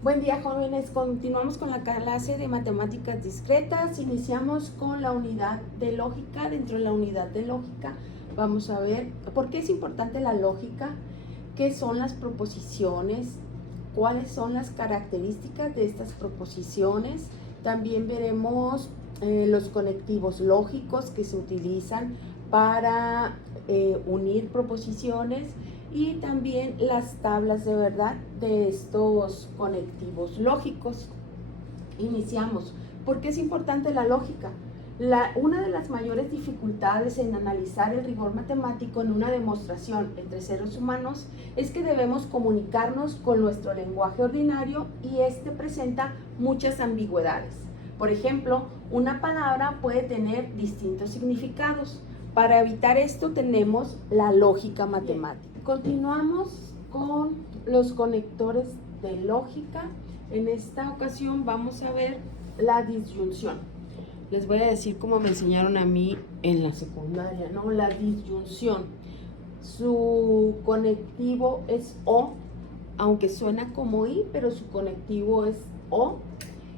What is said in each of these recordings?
Buen día, jóvenes. Continuamos con la clase de matemáticas discretas. Iniciamos con la unidad de lógica. Dentro de la unidad de lógica vamos a ver por qué es importante la lógica, qué son las proposiciones, cuáles son las características de estas proposiciones. También veremos los conectivos lógicos que se utilizan para unir proposiciones y también las tablas de verdad de estos conectivos lógicos. Iniciamos. ¿Por qué es importante la lógica? Una de las mayores dificultades en analizar el rigor matemático en una demostración entre seres humanos es que debemos comunicarnos con nuestro lenguaje ordinario y este presenta muchas ambigüedades. Por ejemplo, una palabra puede tener distintos significados. Para evitar esto tenemos la lógica matemática. Continuamos con los conectores de lógica. En esta ocasión vamos a ver la disyunción. Les voy a decir cómo me enseñaron a mí en la secundaria, ¿no? La disyunción. Su conectivo es O, aunque suena como I, pero su conectivo es O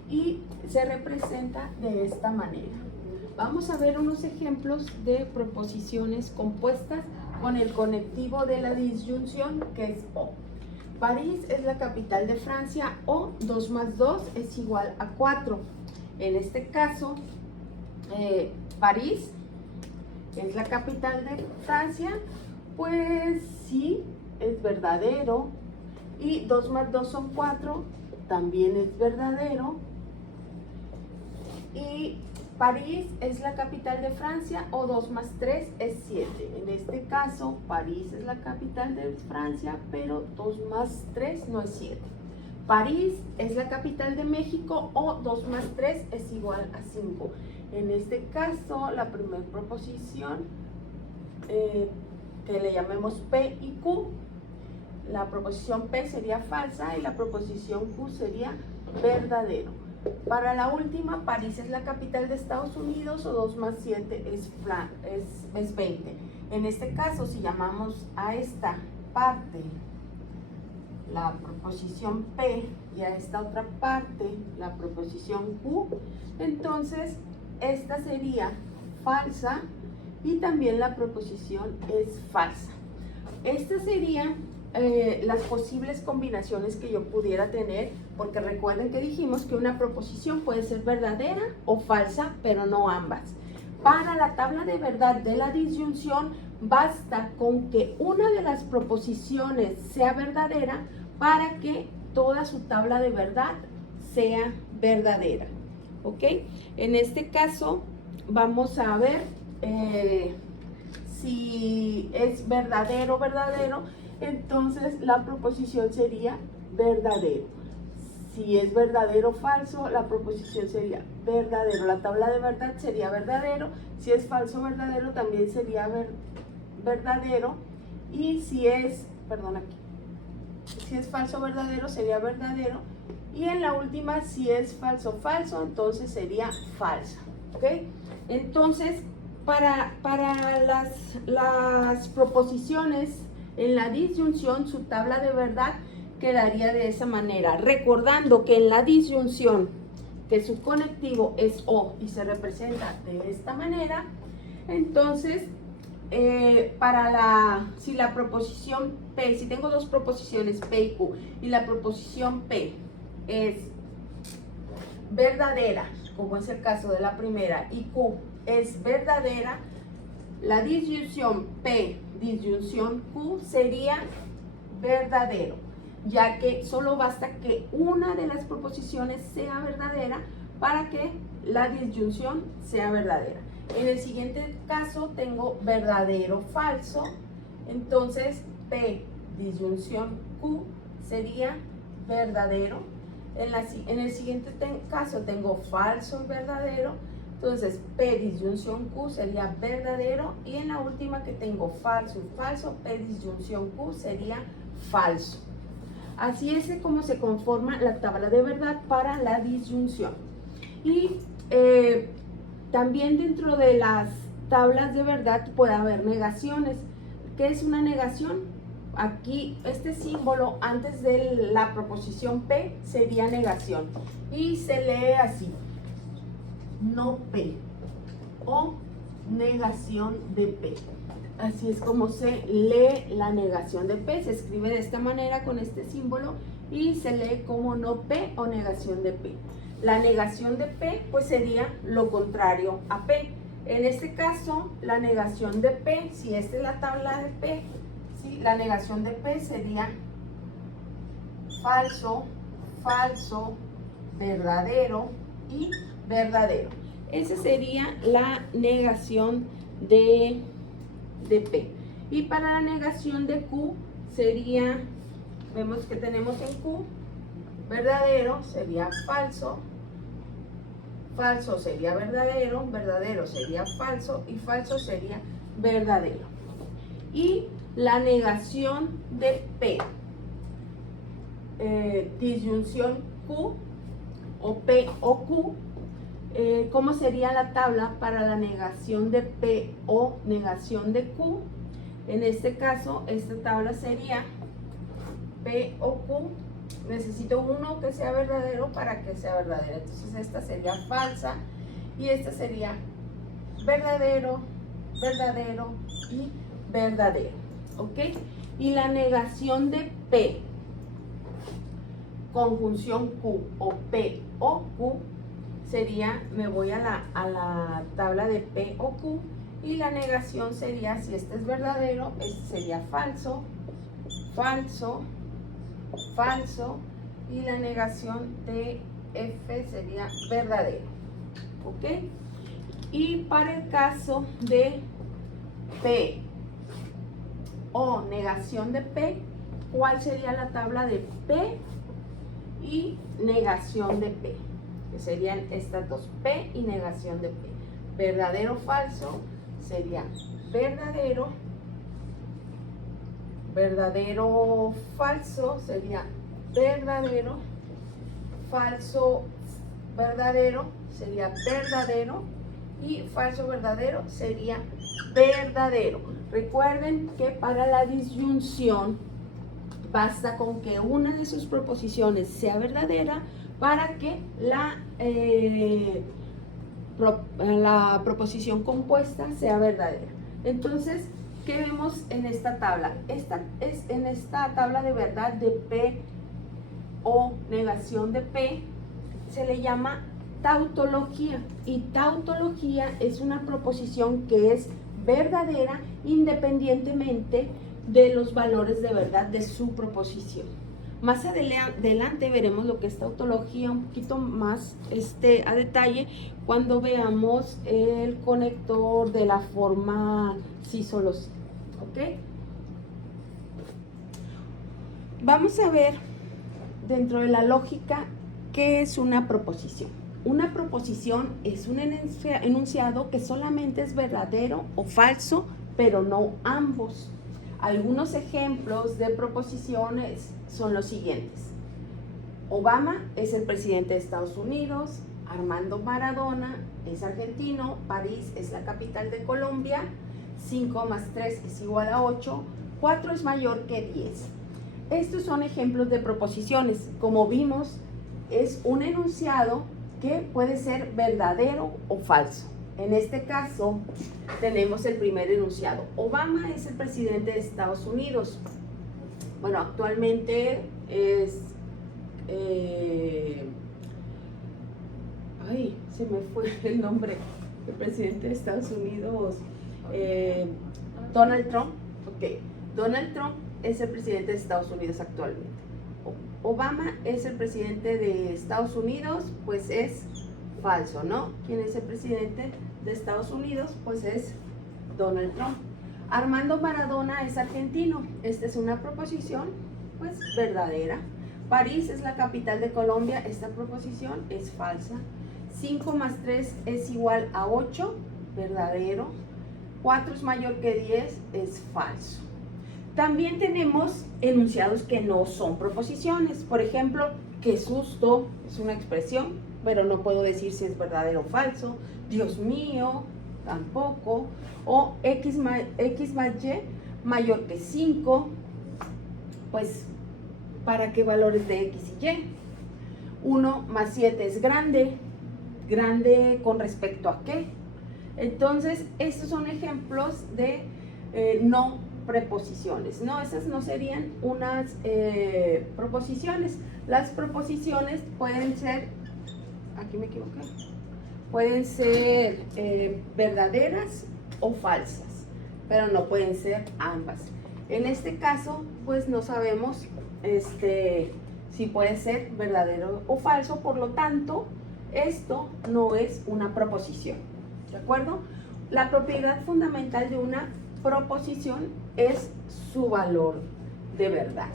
y se representa de esta manera. Vamos a ver unos ejemplos de proposiciones compuestas con el conectivo de la disyunción, que es O. París es la capital de Francia, o 2 más 2 es igual a 4. En este caso, París es la capital de Francia, pues sí, es verdadero. Y 2 más 2 son 4, también es verdadero. Y París es la capital de Francia, o 2 más 3 es 7. En este caso, París es la capital de Francia, pero 2 más 3 no es 7. París es la capital de México, o 2 más 3 es igual a 5. En este caso, la primera proposición, que le llamemos P y Q, la proposición P sería falsa y la proposición Q sería verdadero. Para la última, París es la capital de Estados Unidos, o 2 más 7 es 20. En este caso, si llamamos a esta parte la proposición P y a esta otra parte la proposición Q, entonces esta sería falsa y también la proposición es falsa. Estas serían las posibles combinaciones que yo pudiera tener, porque recuerden que dijimos que una proposición puede ser verdadera o falsa, pero no ambas. Para la tabla de verdad de la disyunción, basta con que una de las proposiciones sea verdadera para que toda su tabla de verdad sea verdadera. ¿Ok? En este caso, vamos a ver si es verdadero, entonces la proposición sería verdadero. Si es verdadero o falso, la proposición sería verdadero. La tabla de verdad sería verdadero. Si es falso o verdadero, también sería verdadero. Y si es, si es falso o verdadero, sería verdadero. Y en la última, si es falso o falso, entonces sería falsa. ¿Ok? Entonces, para las proposiciones en la disyunción, su tabla de verdad quedaría de esa manera. Recordando que en la disyunción, que su conectivo es O y se representa de esta manera, entonces, si la proposición P, si tengo dos proposiciones P y Q, y la proposición P es verdadera, como es el caso de la primera, y Q es verdadera, la disyunción P, disyunción Q sería verdadero, ya que solo basta que una de las proposiciones sea verdadera para que la disyunción sea verdadera. En el siguiente caso tengo verdadero, falso, entonces P, disyunción Q sería verdadero. En el siguiente caso tengo falso y verdadero, entonces P disyunción Q sería verdadero, y en la última que tengo falso y falso, P disyunción Q sería falso. Así es como se conforma la tabla de verdad para la disyunción. Y también dentro de las tablas de verdad puede haber negaciones. ¿Qué es una negación? Aquí este símbolo antes de la proposición P sería negación y se lee así: no P o negación de P. Así es como se lee la negación de P. Se escribe de esta manera con este símbolo y se lee como no P o negación de P. La negación de P pues sería lo contrario a P. En este caso, la negación de P, si esta es la tabla de P, ¿sí? La negación de P sería falso, falso, verdadero y verdadero. Esa sería la negación de P. Y para la negación de Q sería, vemos que tenemos en Q, verdadero sería falso, falso sería verdadero, verdadero sería falso y falso sería verdadero. Y la negación de P, disyunción Q o P o Q, ¿cómo sería la tabla para la negación de P o negación de Q? En este caso, esta tabla sería P o Q. Necesito uno que sea verdadero para que sea verdadera. Entonces esta sería falsa y esta sería verdadero, verdadero y verdadero. ¿Ok? Y la negación de P, conjunción Q o P o Q, sería, me voy a la tabla de P o Q y la negación sería, si este es verdadero, este sería falso, falso, falso, y la negación de F sería verdadero. ¿Ok? Y para el caso de P o negación de P, ¿cuál sería la tabla de P y negación de P? Que serían estas dos, P y negación de P. Verdadero, falso sería verdadero, verdadero, falso sería verdadero, falso, verdadero sería verdadero y falso, verdadero sería verdadero. Recuerden que para la disyunción basta con que una de sus proposiciones sea verdadera para que la proposición compuesta sea verdadera. Entonces, ¿qué vemos en esta tabla? En esta tabla de verdad de P o negación de P se le llama tautología, y tautología es una proposición que es verdadera independientemente de los valores de verdad de su proposición. Más adelante veremos lo que es tautología un poquito más a detalle cuando veamos el conector de la forma sí, solo sí. ¿Ok? Vamos a ver dentro de la lógica qué es una proposición. Una proposición es un enunciado que solamente es verdadero o falso, pero no ambos. Algunos ejemplos de proposiciones son los siguientes: Obama es el presidente de Estados Unidos, Armando Maradona es argentino, París es la capital de Colombia, 5 más 3 es igual a 8, 4 es mayor que 10. Estos son ejemplos de proposiciones. Como vimos, es un enunciado que puede ser verdadero o falso. En este caso, tenemos el primer enunciado. Obama es el presidente de Estados Unidos. Bueno, actualmente es... se me fue el nombre. El presidente de Estados Unidos, Donald Trump. Ok, Donald Trump es el presidente de Estados Unidos actualmente. Obama es el presidente de Estados Unidos, pues es falso, ¿no? ¿Quién es el presidente de Estados Unidos? Pues es Donald Trump. Armando Maradona es argentino. Esta es una proposición, pues, verdadera. París es la capital de Colombia. Esta proposición es falsa. 5 más 3 es igual a 8, verdadero. 4 es mayor que 10, es falso. También tenemos enunciados que no son proposiciones. Por ejemplo, qué susto es una expresión, pero no puedo decir si es verdadero o falso. Dios mío, tampoco. O X más Y mayor que 5, pues, ¿para qué valores de X y Y? 1 más 7 es grande. ¿Grande con respecto a qué? Entonces, estos son ejemplos de no preposiciones, ¿no? Esas no serían unas proposiciones. Las proposiciones pueden ser, aquí me equivoqué, pueden ser verdaderas o falsas, pero no pueden ser ambas. En este caso, pues no sabemos si puede ser verdadero o falso, por lo tanto, esto no es una proposición, ¿de acuerdo? La propiedad fundamental de una proposición es su valor de verdad,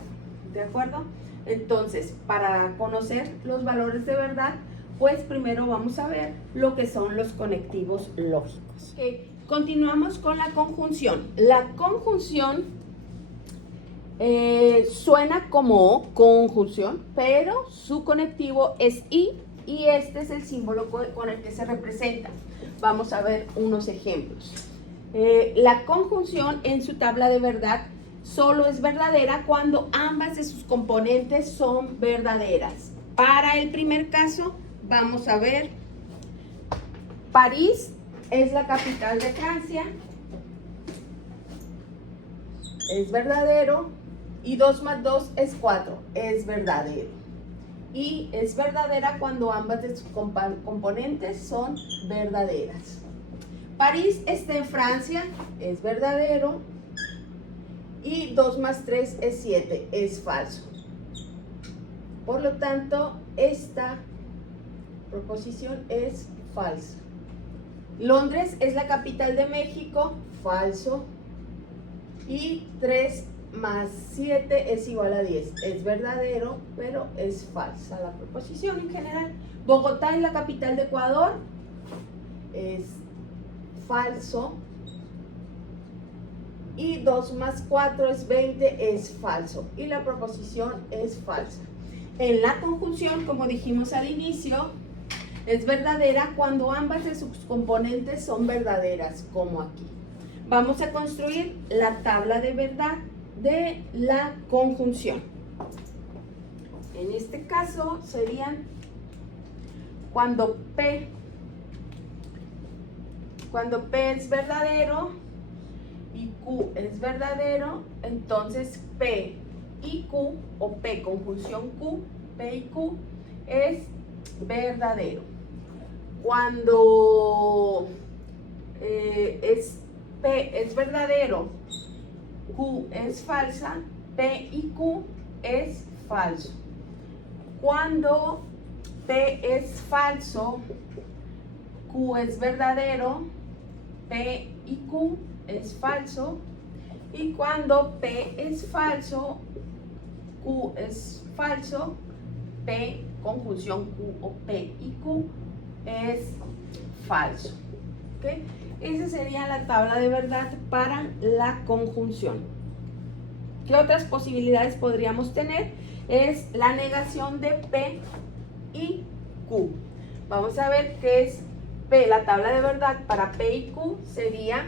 ¿de acuerdo? Entonces, para conocer los valores de verdad, pues primero vamos a ver lo que son los conectivos lógicos. Okay. Continuamos con la conjunción. La conjunción suena como conjunción, pero su conectivo es y este es el símbolo con el que se representa. Vamos a ver unos ejemplos. La conjunción en su tabla de verdad solo es verdadera cuando ambas de sus componentes son verdaderas. Para el primer caso, vamos a ver, París es la capital de Francia, es verdadero, y 2 más 2 es 4, es verdadero. Y es verdadera cuando ambas de sus componentes son verdaderas. París está en Francia, es verdadero, y 2 más 3 es 7, es falso. Por lo tanto, esta proposición es falsa. Londres es la capital de México, falso. Y 3 más 7 es igual a 10. Es verdadero, pero es falsa la proposición en general. Bogotá es la capital de Ecuador, es falso. Y 2 más 4 es 20, es falso. Y la proposición es falsa. En la conjunción, como dijimos al inicio, es verdadera cuando ambas de sus componentes son verdaderas, como aquí. Vamos a construir la tabla de verdad de la conjunción. En este caso serían cuando P es verdadero y Q es verdadero, entonces P y Q, o P conjunción Q, P y Q es verdadero. Cuando P es verdadero, Q es falsa, P y Q es falso. Cuando P es falso, Q es verdadero, P y Q es falso. Y cuando P es falso, Q es falso, P conjunción Q o P y Q es falso. ¿Okay? Esa sería la tabla de verdad para la conjunción. ¿Qué otras posibilidades podríamos tener? Es la negación de P y Q. Vamos a ver qué es P. La tabla de verdad para P y Q sería,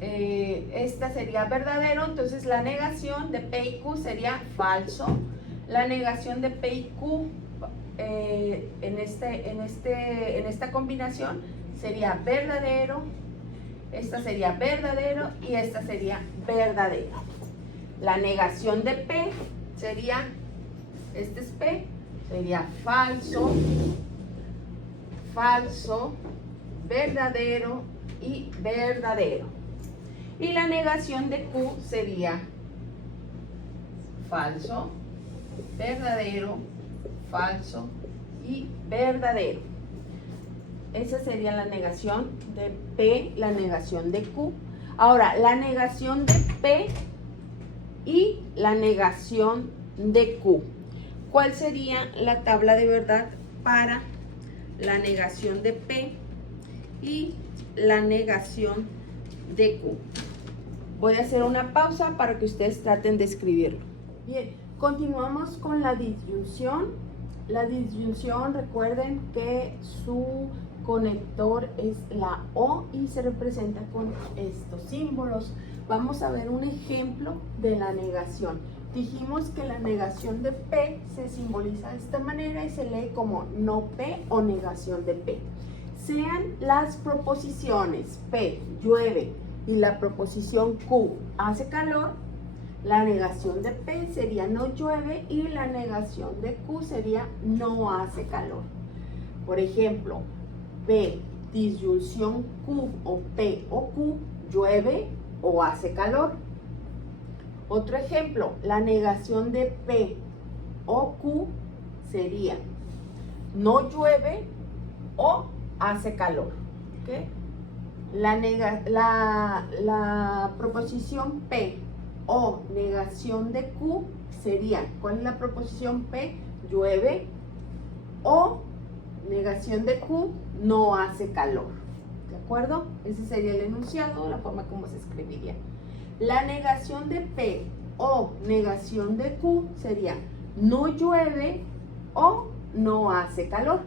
esta sería verdadero, entonces la negación de P y Q sería falso. La negación de P y Q en esta combinación sería verdadero, esta sería verdadero y esta sería verdadero. La negación de P sería, este es P, sería falso, falso, verdadero y verdadero. Y la negación de Q sería falso, verdadero, falso y verdadero. Esa sería la negación de P, la negación de Q. Ahora, la negación de P y la negación de Q. ¿Cuál sería la tabla de verdad para la negación de P y la negación de Q? Voy a hacer una pausa para que ustedes traten de escribirlo. Bien, continuamos con la disyunción. La disyunción, recuerden que su conector es la O y se representa con estos símbolos. Vamos a ver un ejemplo de la negación. Dijimos que la negación de P se simboliza de esta manera y se lee como no P o negación de P. Sean las proposiciones P, llueve, y la proposición Q, hace calor, la negación de P sería no llueve y la negación de Q sería no hace calor. Por ejemplo, P, disyunción Q o P o Q, llueve o hace calor. Otro ejemplo, la negación de P o Q sería no llueve o hace calor. ¿Okay? La proposición P o negación de Q sería, ¿cuál es la proposición P? Llueve, o negación de Q, no hace calor. ¿De acuerdo? Ese sería el enunciado, la forma como se escribiría. La negación de P o negación de Q sería no llueve o no hace calor.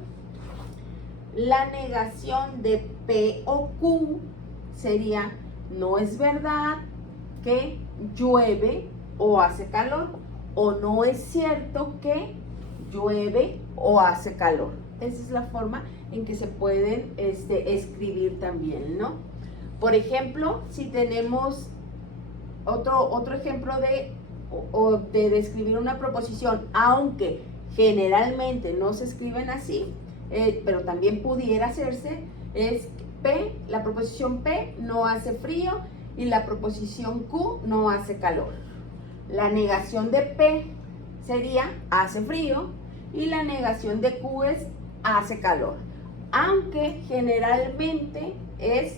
La negación de P o Q sería no es verdad que llueve o hace calor, o no es cierto que llueve o hace calor. Esa es la forma en que se pueden escribir también, ¿no? Por ejemplo, si tenemos otro ejemplo de describir una proposición, aunque generalmente no se escriben así, pero también pudiera hacerse, es P, la proposición P no hace frío y la proposición Q no hace calor. La negación de P sería hace frío y la negación de Q es hace calor. Aunque generalmente es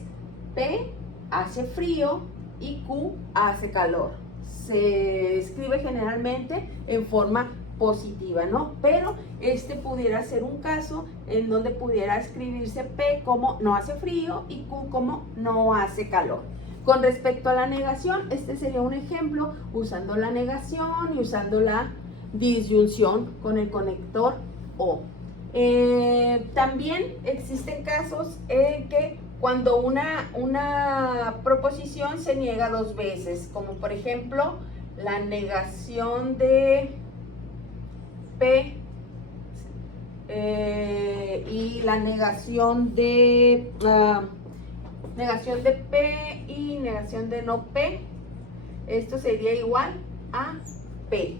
P hace frío y Q hace calor. Se escribe generalmente en forma positiva, ¿no? Pero pudiera ser un caso en donde pudiera escribirse P como no hace frío y Q como no hace calor. Con respecto a la negación, este sería un ejemplo usando la negación y usando la disyunción con el conector O. También existen casos en que cuando una proposición se niega dos veces, como por ejemplo la negación de P y la negación de P y negación de no P. Esto sería igual a P.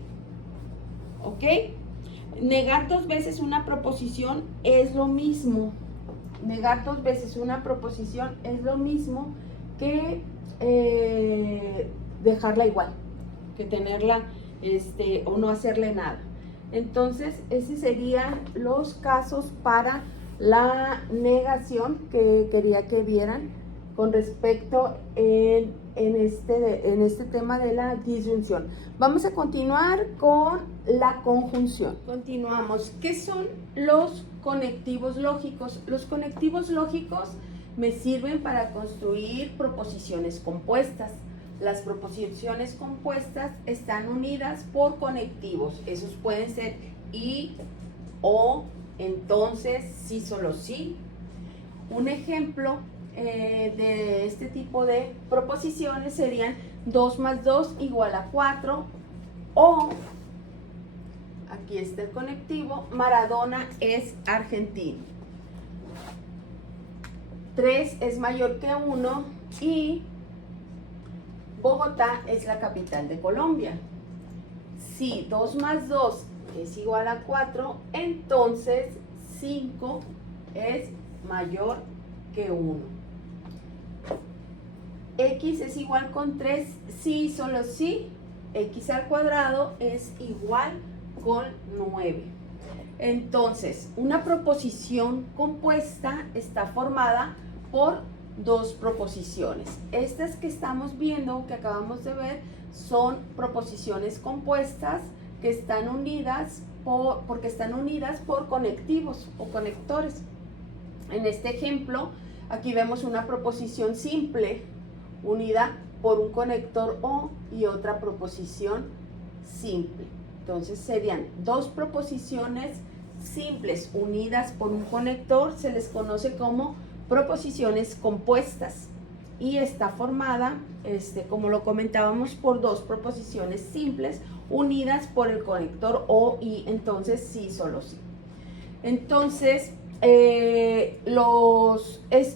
¿Ok? Negar dos veces una proposición es lo mismo. Negar dos veces una proposición es lo mismo que dejarla igual, que tenerla o no hacerle nada. Entonces, esos serían los casos para la negación que quería que vieran con respecto en este tema de la disyunción. Vamos a continuar con la conjunción. Continuamos. ¿Qué son los conectivos lógicos? Los conectivos lógicos me sirven para construir proposiciones compuestas. Las proposiciones compuestas están unidas por conectivos. Esos pueden ser y, o, entonces, sí, solo sí. Un ejemplo de este tipo de proposiciones serían 2 más 2 igual a 4, o, aquí está el conectivo, Maradona es argentino. 3 es mayor que 1 y Bogotá es la capital de Colombia. Si 2 más 2 es igual a 4, entonces 5 es mayor que 1. X es igual con 3, sí, solo sí. X al cuadrado es igual con 9. Entonces, una proposición compuesta está formada por dos proposiciones. Estas que estamos viendo, que acabamos de ver, son proposiciones compuestas que están unidas porque están unidas por conectivos o conectores. En este ejemplo, aquí vemos una proposición simple unida por un conector O y otra proposición simple. Entonces serían dos proposiciones simples unidas por un conector, se les conoce como proposiciones compuestas, y está formada, como lo comentábamos, por dos proposiciones simples unidas por el conector O y entonces sí, solo sí. Entonces,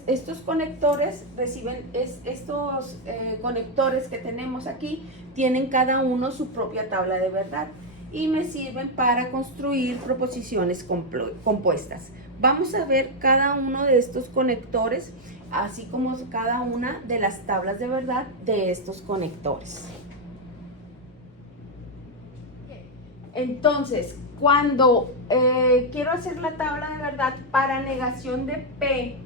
estos conectores reciben, estos conectores que tenemos aquí, tienen cada uno su propia tabla de verdad y me sirven para construir proposiciones compuestas. Vamos a ver cada uno de estos conectores, así como cada una de las tablas de verdad de estos conectores. Entonces, cuando quiero hacer la tabla de verdad para negación de P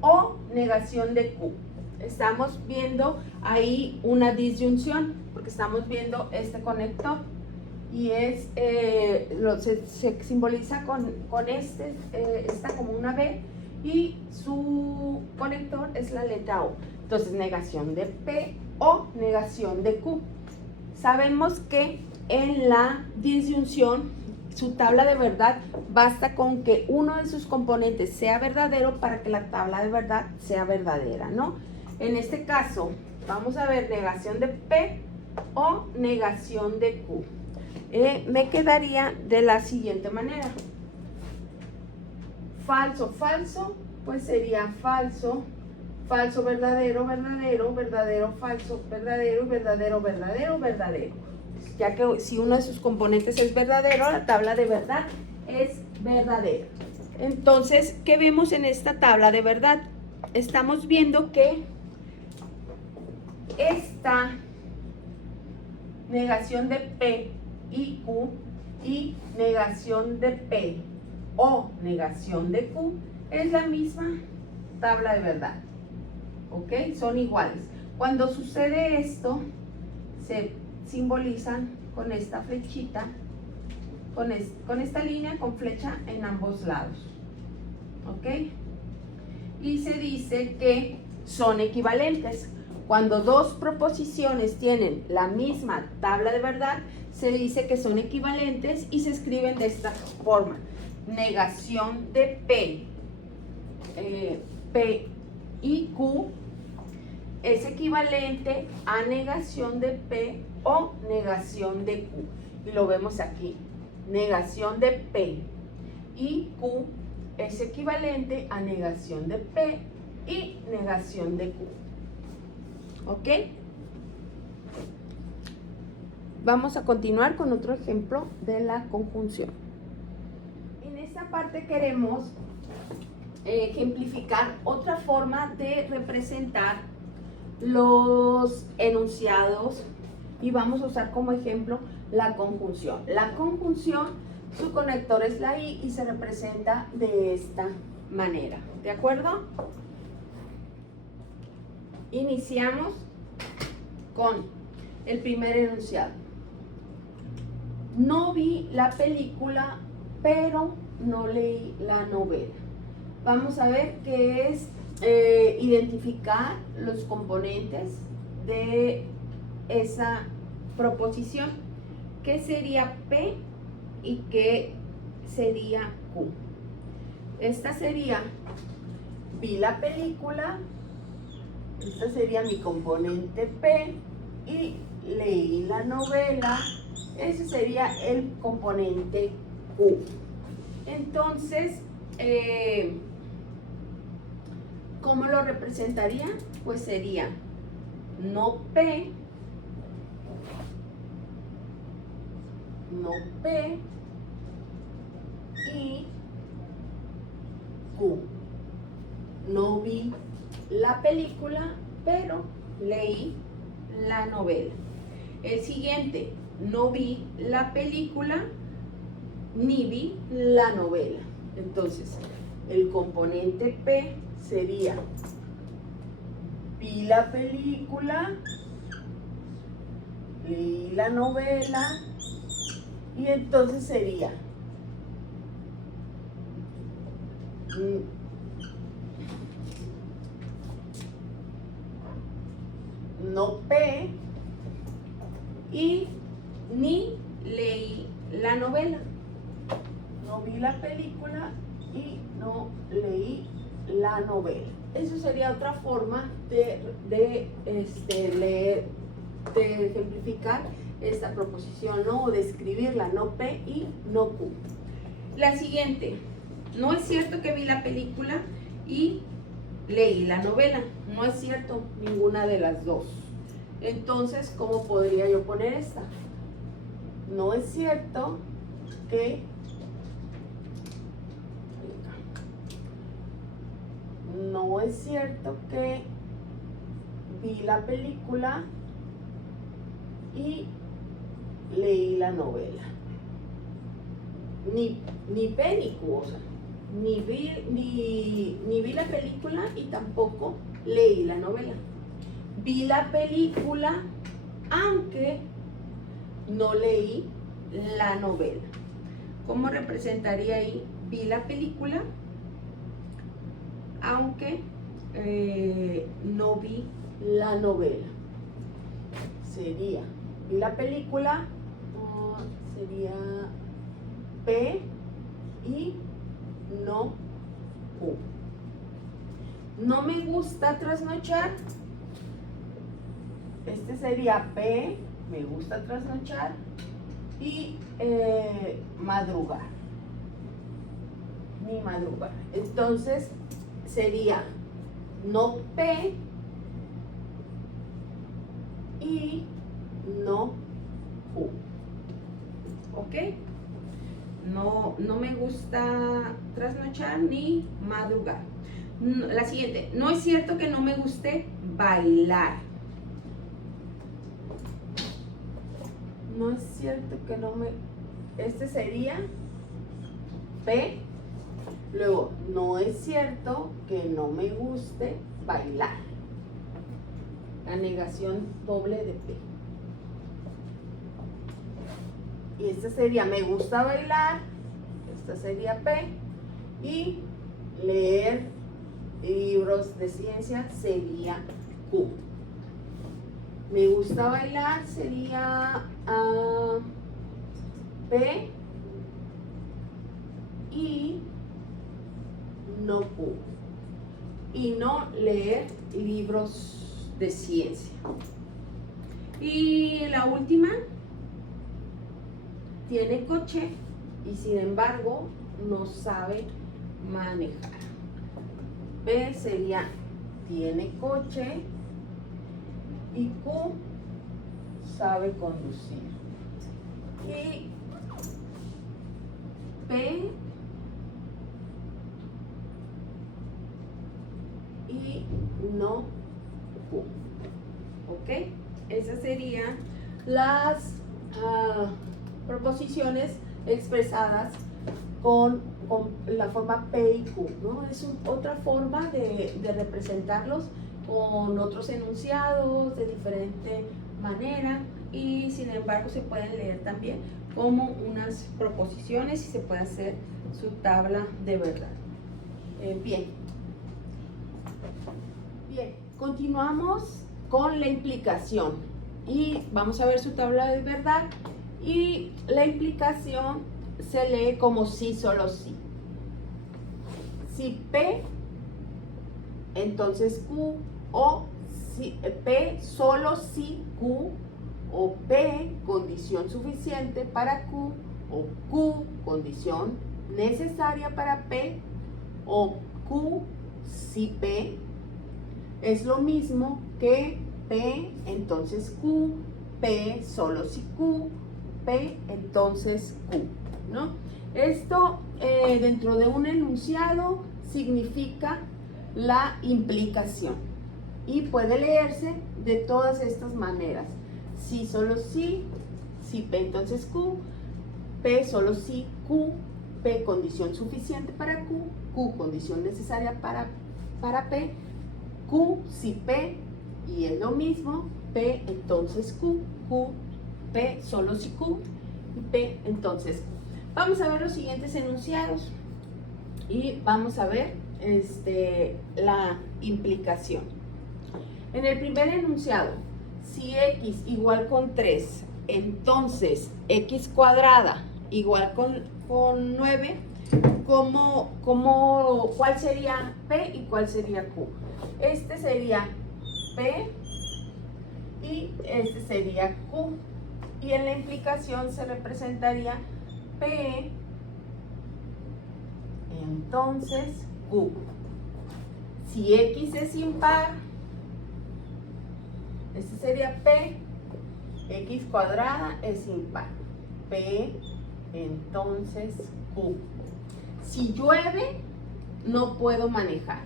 o negación de Q, estamos viendo ahí una disyunción, porque estamos viendo este conector y es, se simboliza con esta como una B y su conector es la letra O. Entonces, negación de P o negación de Q. Sabemos que en la disyunción, su tabla de verdad, basta con que uno de sus componentes sea verdadero para que la tabla de verdad sea verdadera, ¿no? En este caso, vamos a ver negación de P o negación de Q. Me quedaría de la siguiente manera. Falso, falso, pues sería falso, falso, verdadero, verdadero, verdadero, falso, verdadero, verdadero, verdadero, verdadero. Ya que si uno de sus componentes es verdadero, la tabla de verdad es verdadera. Entonces, ¿qué vemos en esta tabla de verdad? Estamos viendo que esta negación de P y Q y negación de P o negación de Q es la misma tabla de verdad. ¿Ok? Son iguales. Cuando sucede esto, se simbolizan con esta flechita, con esta línea con flecha en ambos lados. ¿Ok? Y se dice que son equivalentes. Cuando dos proposiciones tienen la misma tabla de verdad, se dice que son equivalentes y se escriben de esta forma. Negación de P, P y Q es equivalente a negación de P o negación de Q. Y lo vemos aquí. Negación de P y Q es equivalente a negación de P y negación de Q. ¿Ok? Vamos a continuar con otro ejemplo de la conjunción. En esta parte queremos ejemplificar otra forma de representar los enunciados y vamos a usar como ejemplo la conjunción. La conjunción, su conector es la I y se representa de esta manera. ¿De acuerdo? Iniciamos con el primer enunciado. No vi la película, pero no leí la novela. Vamos a ver qué es identificar los componentes de esa proposición. ¿Qué sería P y qué sería Q? Esta sería, vi la película, esta sería mi componente P, y leí la novela, ese sería el componente Q. Entonces, ¿cómo lo representaría? Pues sería no P, y Q. No vi la película, pero leí la novela. El siguiente, no vi la película, ni vi la novela. Entonces, el componente P sería vi la película, leí la novela, y entonces sería no P y ni leí la novela. No vi la película y no leí la novela. Eso sería otra forma de ejemplificar esta proposición, ¿no? O describirla, no P y no Q. La siguiente, no es cierto que vi la película y leí la novela. No es cierto ninguna de las dos. Entonces, ¿cómo podría yo poner esta? No es cierto que no es cierto que vi la película y leí la novela. Ni P ni Q, o sea, ni vi la película y tampoco leí la novela. Vi la película, aunque no leí la novela. ¿Cómo representaría ahí? Vi la película, aunque no vi la novela. Sería, vi la película, sería P y no Q. No me gusta trasnochar. Este sería P, me gusta trasnochar, y madrugar. Ni madrugar. Entonces sería no P y no Q. ¿Ok? No me gusta trasnochar ni madrugar. La siguiente, no es cierto que no me guste bailar. No es cierto que no me... Este sería P. Luego, no es cierto que no me guste bailar. La negación doble de P. Y esta sería me gusta bailar. Esta sería P. Y leer libros de ciencia sería Q. Me gusta bailar sería P y no Q. Y no leer libros de ciencia. Y la última, tiene coche y sin embargo no sabe manejar. P sería tiene coche y Q sabe conducir. Y P y no Q. ¿Ok? Esas serían las proposiciones expresadas con la forma P y Q, ¿no? Es otra forma de representarlos con otros enunciados de diferente manera, y sin embargo se pueden leer también como unas proposiciones y se puede hacer su tabla de verdad. Bien, continuamos con la implicación y vamos a ver su tabla de verdad. Y la implicación se lee como sí, solo sí. Si P, entonces Q, o si P, solo si Q, o P, condición suficiente para Q, o Q, condición necesaria para P, o Q, si P, es lo mismo que P, entonces Q, P, solo si Q, P, entonces Q, ¿no? Esto dentro de un enunciado significa la implicación y puede leerse de todas estas maneras. Si, solo si, si P, entonces Q, P, solo si Q, P, condición suficiente para Q, Q, condición necesaria para P, Q, si P, y es lo mismo, P, entonces Q, Q, P, solo si Q, y P, entonces Q. Vamos a ver los siguientes enunciados y vamos a ver la implicación. En el primer enunciado, si X igual con 3, entonces X cuadrada igual con 9, ¿cuál sería P y cuál sería Q? Este sería P y este sería Q. Y en la implicación se representaría P, entonces Q. Si X es impar, este sería P, X cuadrada es impar. P, entonces Q. Si llueve, no puedo manejar.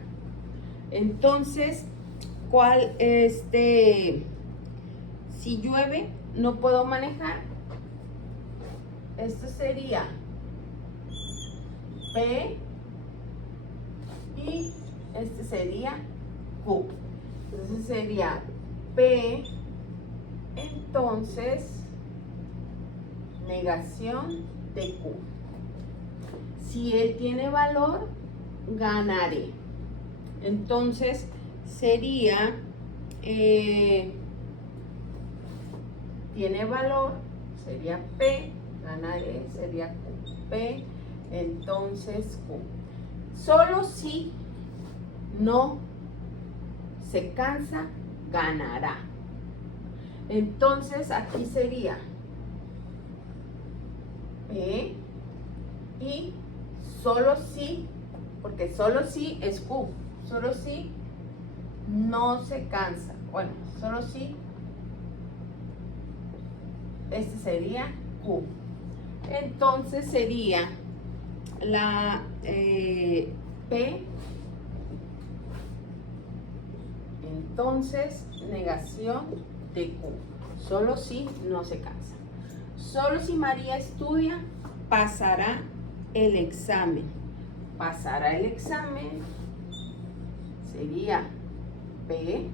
Entonces, si llueve, no puedo manejar. Esto sería P y este sería Q. Entonces sería P, entonces negación de Q. Si él tiene valor, ganaré. Entonces sería, tiene valor, sería P, ganaré, sería Q. P, entonces Q. Solo si no se cansa, ganará. Entonces aquí sería P y solo si, porque solo si es Q, solo si no se cansa. Bueno, solo si, este sería Q. Entonces sería la P, entonces negación de Q. Solo si no se cansa. Solo si María estudia, pasará el examen. Pasará el examen sería P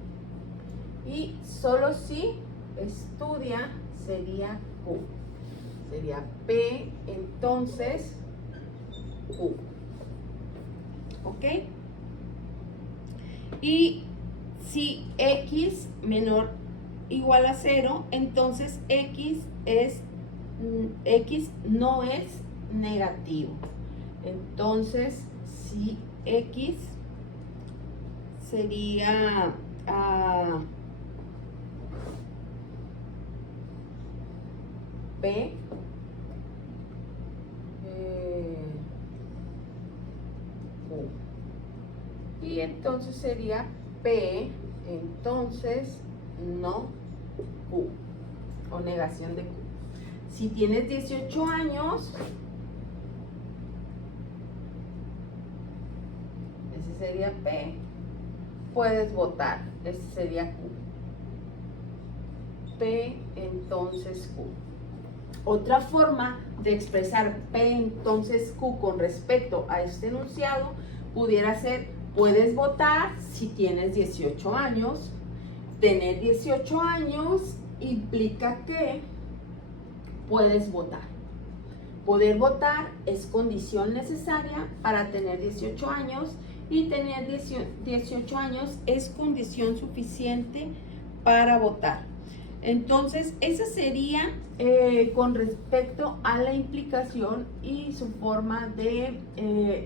y solo si estudia sería Q. Sería P, entonces Q. ¿Ok? Y si X menor igual a 0, entonces X no es negativo. Entonces, si X sería P, Q. Y entonces sería P, entonces no Q, o negación de Q. Si tienes 18 años, ese sería P, puedes votar, ese sería Q. P, entonces Q. Otra forma de expresar P, entonces Q con respecto a este enunciado pudiera ser: puedes votar si tienes 18 años. Tener 18 años implica que puedes votar. Poder votar es condición necesaria para tener 18 años y tener 18 años es condición suficiente para votar. Entonces, esa sería con respecto a la implicación y su forma de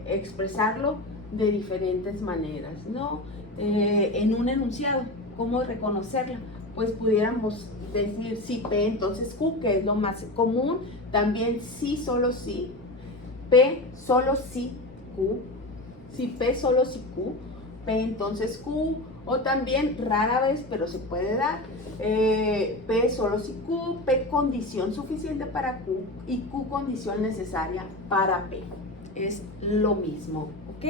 expresarlo de diferentes maneras, ¿no? En un enunciado, ¿cómo reconocerla? Pues pudiéramos decir si P, entonces Q, que es lo más común. También sí, solo sí. P, solo sí, Q. Si P, solo sí, Q. P, entonces Q. O también, rara vez, pero se puede dar, P, solo si Q. P, condición suficiente para Q. Y Q, condición necesaria para P. Es lo mismo, ¿ok?